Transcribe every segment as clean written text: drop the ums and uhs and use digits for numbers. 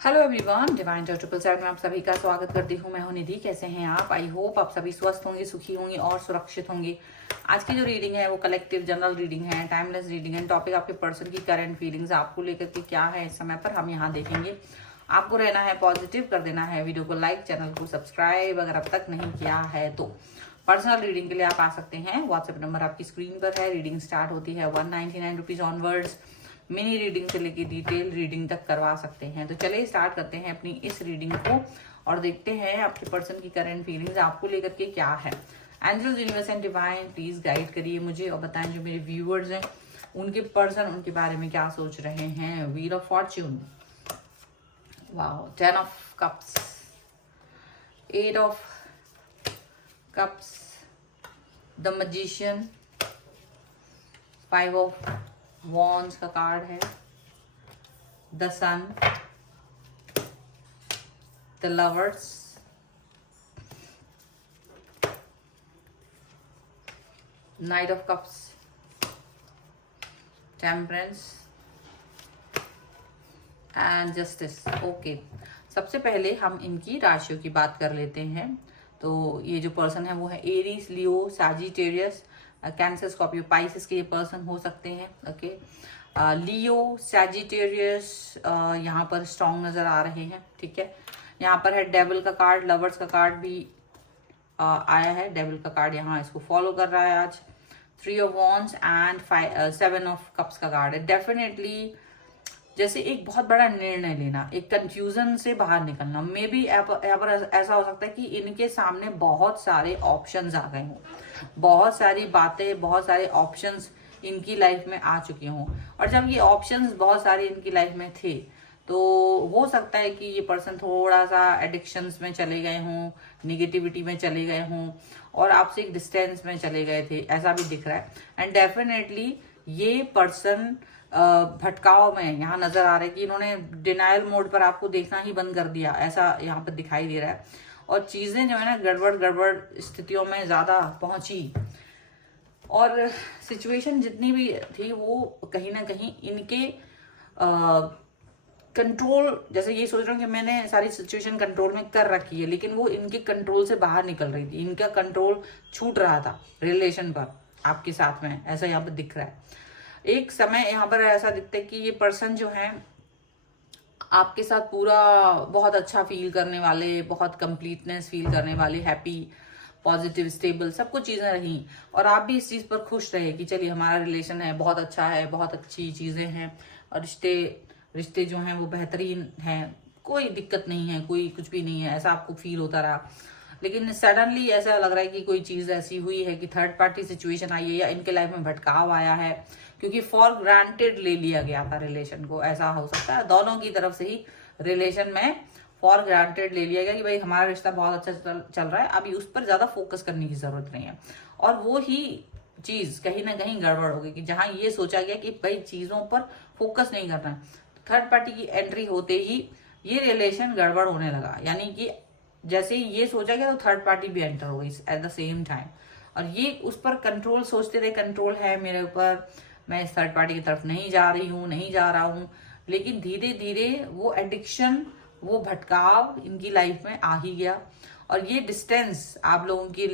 Hello everyone, divine Joy 777 में आप सभी का स्वागत करती हूँ। मैं हूँ निधि। कैसे हैं आप? आई होप आप सभी स्वस्थ होंगे, सुखी होंगे और सुरक्षित होंगे। आज की जो रीडिंग है वो कलेक्टिव जनरल रीडिंग है, टाइमलेस रीडिंग है। टॉपिक आपके पर्सन की करंट फीलिंग्स आपको लेकर के क्या है इस समय पर हम यहाँ देखेंगे। आपको रहना है पॉजिटिव, कर देना है वीडियो को लाइक, चैनल को सब्सक्राइब अगर अब तक नहीं किया है तो। पर्सनल रीडिंग के लिए आप आ सकते हैं। व्हाट्सएप नंबर आपकी स्क्रीन पर है। रीडिंग स्टार्ट होती है 199 रुपीज ऑनवर्ड्स। मिनी रीडिंग से लेके डिटेल रीडिंग तक करवा सकते हैं। तो चलिए स्टार्ट करते हैं अपनी इस रीडिंग को और देखते हैं आपके पर्सन की करंट फीलिंग्स आपको लेकर के क्या है। Angels, universe and divine please guide करिए मुझे और बताएं जो मेरे व्यूअर्स हैं उनके पर्सन उनके बारे में क्या सोच रहे हैं। Wheel of fortune, wow, 10 of cups, 8 of cups, the magician, 5 of wands का कार्ड है, the sun, the lovers, knight of cups, temperance and justice. Okay, सबसे पहले हम इनकी राशियों की बात कर लेते हैं। तो ये जो पर्सन है वो है एरीज, लियो, सैजिटेरियस, कैंसर, स्कॉर्पियो, पाइसेस के ये पर्सन हो सकते हैं। ओके, लियो, सैजिटेरियस यहाँ पर स्ट्रॉन्ग नजर आ रहे हैं। ठीक है, यहाँ पर है डेविल का कार्ड, लवर्स का कार्ड भी आया है। डेविल का कार्ड यहाँ इसको फॉलो कर रहा है आज। 3 of wands and 7 of cups का कार्ड है। डेफिनेटली जैसे एक बहुत बड़ा निर्णय लेना, एक कंफ्यूजन से बाहर निकलना। मे बी यहाँ पर ऐसा हो सकता है कि इनके सामने बहुत सारे ऑप्शंस आ गए हों, बहुत सारी बातें, बहुत सारे ऑप्शंस इनकी लाइफ में आ चुके हों। और जब ये ऑप्शंस बहुत सारे इनकी लाइफ में थे तो हो सकता है कि ये पर्सन थोड़ा सा एडिक्शंस में चले गए हों, निगेटिविटी में चले गए हों और आपसे एक डिस्टेंस में चले गए थे, ऐसा भी दिख रहा है। एंड डेफिनेटली ये पर्सन भटकाव में यहाँ नजर आ रहा है कि इन्होंने डिनायल मोड पर आपको देखना ही बंद कर दिया, ऐसा यहाँ पर दिखाई दे रहा है। और चीजें जो है ना गड़बड़ गड़बड़ स्थितियों में ज्यादा पहुंची और सिचुएशन जितनी भी थी वो कहीं ना कहीं इनके कंट्रोल, जैसे ये सोच रहा हूँ कि मैंने सारी सिचुएशन कंट्रोल में कर रखी है, लेकिन वो इनके कंट्रोल से बाहर निकल रही थी। इनका कंट्रोल छूट रहा था रिलेशन पर आपके साथ में, ऐसा यहाँ पर दिख रहा है। एक समय यहाँ पर ऐसा दिखता है कि ये पर्सन जो है आपके साथ पूरा बहुत अच्छा फील करने वाले, बहुत कंप्लीटनेस फील करने वाले, हैप्पी, पॉजिटिव, स्टेबल सब कुछ चीजें रही और आप भी इस चीज पर खुश रहे कि चलिए हमारा रिलेशन है, बहुत अच्छा है, बहुत अच्छी चीजें हैं और रिश्ते रिश्ते जो हैं वो बेहतरीन हैं, कोई दिक्कत नहीं है, कोई कुछ भी नहीं है, ऐसा आपको फील होता रहा। लेकिन सडनली ऐसा लग रहा है कि कोई चीज ऐसी हुई है कि थर्ड पार्टी सिचुएशन आई है या इनके लाइफ में भटकाव आया है, क्योंकि फॉर ग्रांटेड ले लिया गया था रिलेशन को। ऐसा हो सकता है दोनों की तरफ से ही रिलेशन में फॉर ग्रांटेड ले लिया गया कि भाई हमारा रिश्ता बहुत अच्छा चल रहा है, अभी उस पर ज्यादा फोकस करने की जरूरत नहीं है। और वो ही चीज कहीं ना कहीं गड़बड़ हो गई कि जहां ये सोचा गया कि भाई चीजों पर फोकस नहीं करना है, थर्ड पार्टी की एंट्री होते ही ये रिलेशन गड़बड़ होने लगा। यानी कि जैसे ही ये सोचा गया तो थर्ड पार्टी भी एंटर हो गई एट द सेम टाइम और ये उस पर कंट्रोल सोचते रहे, कंट्रोल है मेरे ऊपर, मैं इस थर्ड पार्टी की तरफ नहीं जा रही हूँ, नहीं जा रहा हूँ। लेकिन धीरे धीरे वो एडिक्शन, वो भटकाव इनकी लाइफ में आ ही गया और ये डिस्टेंस आप लोगों की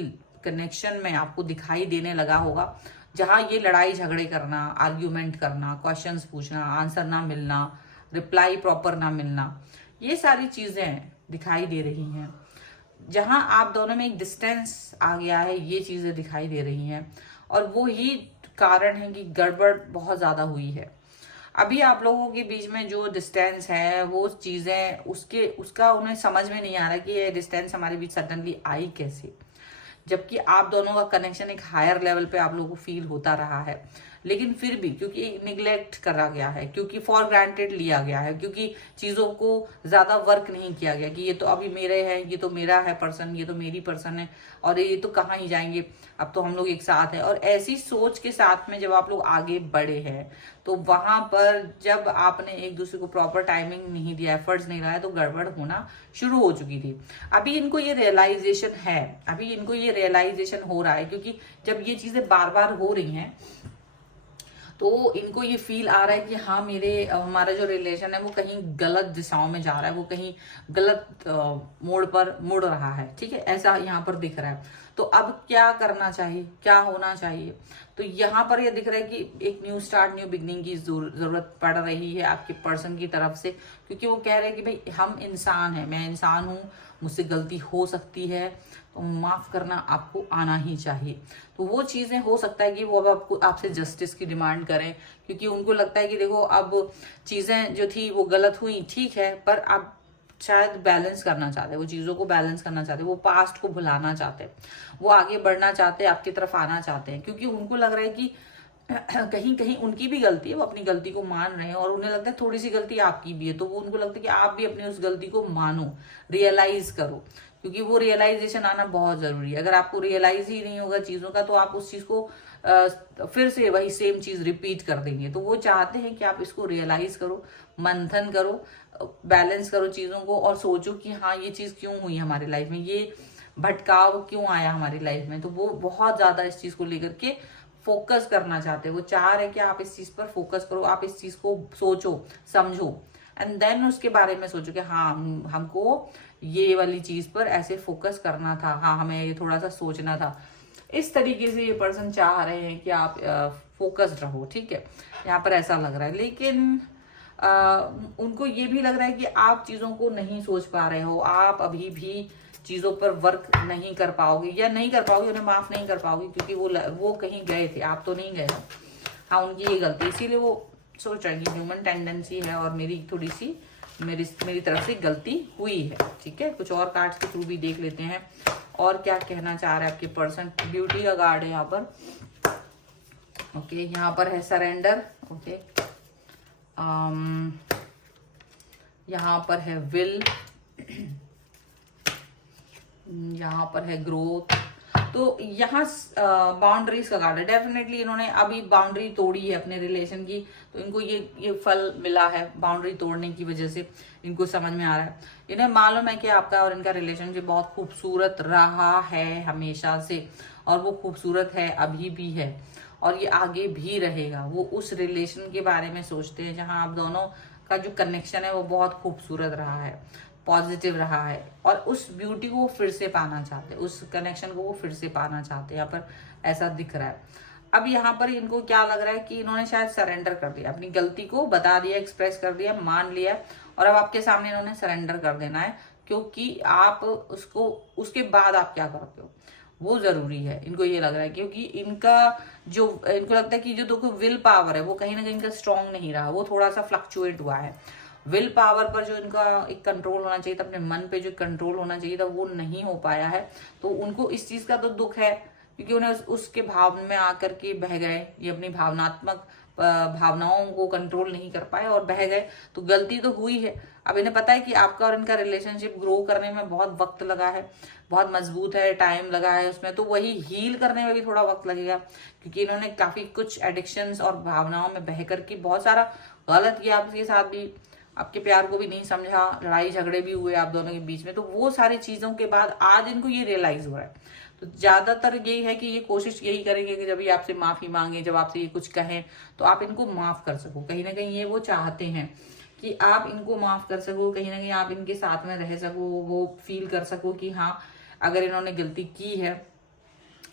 कनेक्शन में आपको दिखाई देने लगा होगा। जहां ये लड़ाई झगड़े करना, आर्ग्यूमेंट करना, क्वेश्चंस पूछना, आंसर ना मिलना, रिप्लाई प्रॉपर ना मिलना, ये सारी चीजें दिखाई दे रही हैं। जहां आप दोनों में एक डिस्टेंस आ गया है, ये चीजें दिखाई दे रही हैं और वो ही कारण है कि गड़बड़ बहुत ज्यादा हुई है। अभी आप लोगों के बीच में जो डिस्टेंस है वो चीजें उसका उन्हें समझ में नहीं आ रहा कि ये डिस्टेंस हमारे बीच सडनली आई कैसे, जबकि आप दोनों का कनेक्शन एक हायर लेवल पे आप लोगों को फील होता रहा है। लेकिन फिर भी क्योंकि निग्लेक्ट करा गया है, क्योंकि फॉर ग्रांटेड लिया गया है, क्योंकि चीजों को ज्यादा वर्क नहीं किया गया कि ये तो अभी मेरे है, ये तो मेरा है पर्सन, ये तो मेरी पर्सन है और ये तो कहाँ ही जाएंगे, अब तो हम लोग एक साथ हैं। और ऐसी सोच के साथ में जब आप लोग आगे बढ़े हैं तो वहां पर जब आपने एक दूसरे को प्रॉपर टाइमिंग नहीं दिया, एफर्ट्स नहीं लगाया, तो गड़बड़ होना शुरू हो चुकी थी। अभी इनको ये रियलाइजेशन है, अभी इनको ये रियलाइजेशन हो रहा है, क्योंकि जब ये चीजें बार बार हो रही हैं तो इनको ये फील आ रहा है कि हाँ हमारा जो रिलेशन है वो कहीं गलत दिशाओं में जा रहा है, वो कहीं गलत मोड़ पर मुड़ रहा है, ठीक है, ऐसा यहाँ पर दिख रहा है। तो अब क्या करना चाहिए, क्या होना चाहिए? तो यहाँ पर ये दिख रहा है कि एक न्यू स्टार्ट, न्यू बिगनिंग की जरूरत पड़ रही है आपके पर्सन की तरफ से, क्योंकि वो कह रहे हैं कि भाई हम इंसान हैं, मैं इंसान हूँ, मुझसे गलती हो सकती है, तो माफ करना आपको आना ही चाहिए। तो वो चीजें हो सकता है कि वो अब आपको आपसे जस्टिस की डिमांड करें, क्योंकि उनको लगता है कि देखो अब चीजें जो थी वो गलत हुई, ठीक है, पर आप शायद बैलेंस करना चाहते, वो चीजों को बैलेंस करना चाहते, वो पास्ट को भुलाना चाहते, वो आगे बढ़ना चाहते, आपकी तरफ आना चाहते हैं, क्योंकि उनको लग रहा है कि कहीं कहीं उनकी भी गलती है, वो अपनी गलती को मान रहे हैं, और उन्हें लगता है थोड़ी सी गलती आपकी भी है, तो वो उनको लगता है कि आप भी अपनी उस गलती को मानो, रियलाइज करो, क्योंकि वो रियलाइजेशन आना बहुत जरूरी है। अगर आपको रियलाइज ही नहीं होगा चीजों का, तो आप उस चीज को फिर से वही सेम चीज रिपीट कर देंगे। तो वो चाहते हैं कि आप इसको रियलाइज करो, मंथन करो, बैलेंस करो चीजों को, और सोचो कि हाँ ये चीज क्यों हुई हमारी लाइफ में, ये भटकाव क्यों आया हमारी लाइफ में। तो वो बहुत ज्यादा इस चीज को लेकर के फोकस करना चाहते हैं, वो चाह रहे हैं कि आप इस चीज पर फोकस करो, आप इस चीज को सोचो, समझो, एंड देन उसके बारे में सोचो कि हाँ हमको ये वाली चीज पर ऐसे फोकस करना था, हाँ हमें ये थोड़ा सा सोचना था। इस तरीके से ये पर्सन चाह रहे हैं कि आप फोकस्ड रहो, ठीक है, यहाँ पर ऐसा लग रहा है। लेकिन उनको ये भी लग रहा है कि आप चीजों को नहीं सोच पा रहे हो, आप अभी भी चीजों पर वर्क नहीं कर पाओगे, या नहीं कर पाओगे, उन्हें माफ नहीं कर पाओगे, क्योंकि वो कहीं गए थे, आप तो नहीं गए। हाँ उनकी ये गलती, इसीलिए वो सोच रहे हैं कि ह्यूमन टेंडेंसी है और मेरी थोड़ी सी मेरी तरफ से गलती हुई है, ठीक है। कुछ और कार्ड्स के थ्रू भी देख लेते हैं और क्या कहना चाह रहे हैं आपके पर्सन। ब्यूटी का कार्ड है यहाँ पर, ओके, यहाँ पर है सरेंडर, ओके, यहाँ पर है विल, यहाँ पर है ग्रोथ। तो यहाँ बाउंड्रीज का कार्ड है। डेफिनेटली इन्होंने अभी बाउंड्री तोड़ी है अपने रिलेशन की, तो इनको ये फल मिला है बाउंड्री तोड़ने की वजह से। इनको समझ में आ रहा है, इन्हें मालूम है कि आपका और इनका रिलेशनशिप बहुत खूबसूरत रहा है हमेशा से, और वो खूबसूरत है, अभी भी है, और ये आगे भी रहेगा। वो उस रिलेशन के बारे में सोचते हैं जहां आप दोनों का जो कनेक्शन है वो बहुत खूबसूरत रहा है, पॉजिटिव रहा है, और उस ब्यूटी को वो फिर से पाना चाहते हैं, उस कनेक्शन को वो फिर से पाना चाहते हैं। यहाँ पर ऐसा दिख रहा है। अब यहाँ पर इनको क्या लग रहा है कि इन्होंने शायद सरेंडर कर दिया, अपनी गलती को बता दिया, एक्सप्रेस कर दिया, मान लिया, और अब आपके सामने इन्होंने सरेंडर कर देना है, क्योंकि आप उसको उसके बाद आप क्या करते हो वो जरूरी है। इनको ये लग रहा है, क्योंकि इनको लगता है कि जो देखो विल पावर है वो कहीं ना कहीं इनका स्ट्रांग नहीं रहा, वो थोड़ा सा फ्लक्चुएट हुआ है। विल पावर पर जो इनका एक कंट्रोल होना चाहिए था, अपने मन पे जो कंट्रोल होना चाहिए था, वो नहीं हो पाया है। तो उनको इस चीज का तो दुख है, क्योंकि उन्हें उसके भाव में आकर के बह गए, ये अपनी भावनाओं को कंट्रोल नहीं कर पाए और बह गए। तो गलती तो हुई है। अब इन्हें पता है कि आपका और इनका रिलेशनशिप ग्रो करने में बहुत वक्त लगा है, बहुत मजबूत है, टाइम लगा है उसमें, तो वही हील करने में भी थोड़ा वक्त लगेगा, क्योंकि इन्होंने काफी कुछ एडिक्शंस और भावनाओं में बह करके बहुत सारा गलत किया आपके साथ भी, आपके प्यार को भी नहीं समझा, लड़ाई झगड़े भी हुए आप दोनों के बीच में। तो वो सारी चीजों के बाद आज इनको ये रियलाइज हो रहा है। तो ज्यादातर यही है कि ये कोशिश यही करेंगे कि जब ये आपसे माफी मांगे, जब आपसे ये कुछ कहें, तो आप इनको माफ कर सको। कहीं ना कहीं ये वो चाहते हैं कि आप इनको माफ कर सको, कहीं ना कहीं आप इनके साथ में रह सको, वो फील कर सको कि हाँ अगर इन्होंने गलती की है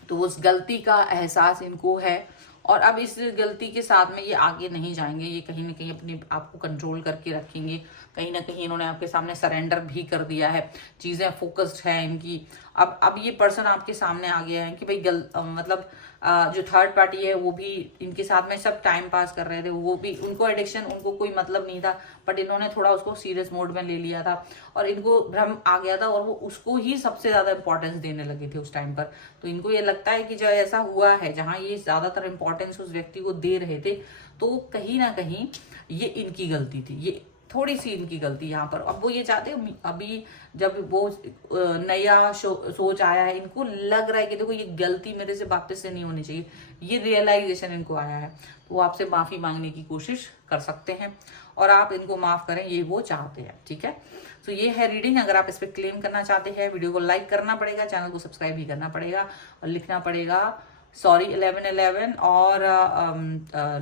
तो उस गलती का एहसास इनको है, और अब इस गलती के साथ में ये आगे नहीं जाएंगे, ये कहीं ना कहीं अपने आप को कंट्रोल करके रखेंगे। कहीं ना कहीं इन्होंने आपके सामने सरेंडर भी कर दिया है, चीजें फोकस्ड है इनकी। अब ये पर्सन आपके सामने आ गया है कि भाई जो थर्ड पार्टी है वो भी इनके साथ में सब टाइम पास कर रहे थे, वो भी उनको एडिक्शन, उनको कोई मतलब नहीं था, बट इन्होंने थोड़ा उसको सीरियस मोड में ले लिया था, और इनको भ्रम आ गया था, और वो उसको ही सबसे ज्यादा इंपॉर्टेंस देने लगे थे उस टाइम पर। तो इनको ये लगता है कि जो ऐसा हुआ है जहां ये ज्यादातर इंपॉर्टेंस उस व्यक्ति को दे रहे थे, तो कहीं ना कहीं ये इनकी गलती थी, ये थोड़ी सी इनकी गलती यहाँ पर। अब वो ये चाहते हैं, अभी जब वो नया सोच आया है, इनको लग रहा है कि देखो ये गलती मेरे से वापस से नहीं होनी चाहिए, ये रियलाइजेशन इनको आया है, तो वो आपसे माफी मांगने की कोशिश कर सकते हैं, और आप इनको माफ करें, ये वो चाहते हैं, ठीक है। तो ये है रीडिंग। अगर आप इस पर क्लेम करना चाहते हैं, वीडियो को लाइक करना पड़ेगा, चैनल को सब्सक्राइब भी करना पड़ेगा, और लिखना पड़ेगा सॉरी 1111 और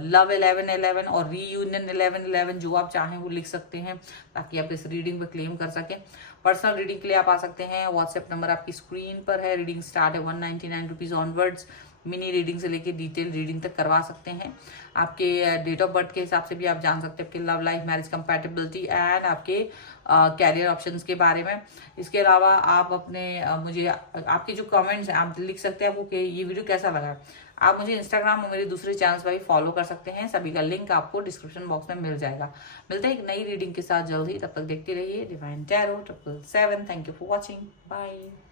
लव 1111 और रीयूनियन 1111 जो आप चाहें वो लिख सकते हैं ताकि आप इस रीडिंग पर क्लेम कर सकें। पर्सनल रीडिंग के लिए आप आ सकते हैं, व्हाट्सएप नंबर आपकी स्क्रीन पर है। रीडिंग स्टार्ट है 199 रुपीज ऑनवर्ड्स। मिनी रीडिंग से लेके डिटेल रीडिंग तक करवा सकते हैं। आपके डेट ऑफ बर्थ के हिसाब से भी आप जान सकते हैं आपके love life, marriage compatibility and आपके कैरियर ऑप्शंस के बारे में। इसके अलावा आप अपने मुझे आपके जो कमेंट्स हैं आप लिख सकते हैं आपको कि ये वीडियो कैसा लगा। आप मुझे इंस्टाग्राम और मेरे दूसरे चैनल्स पर भी फॉलो कर सकते हैं, सभी का लिंक आपको डिस्क्रिप्शन बॉक्स में मिल जाएगा। मिलते हैं एक नई रीडिंग के साथ जल्द ही, तब तक देखते रहिए divine tarot 777। Thank you for watching, bye.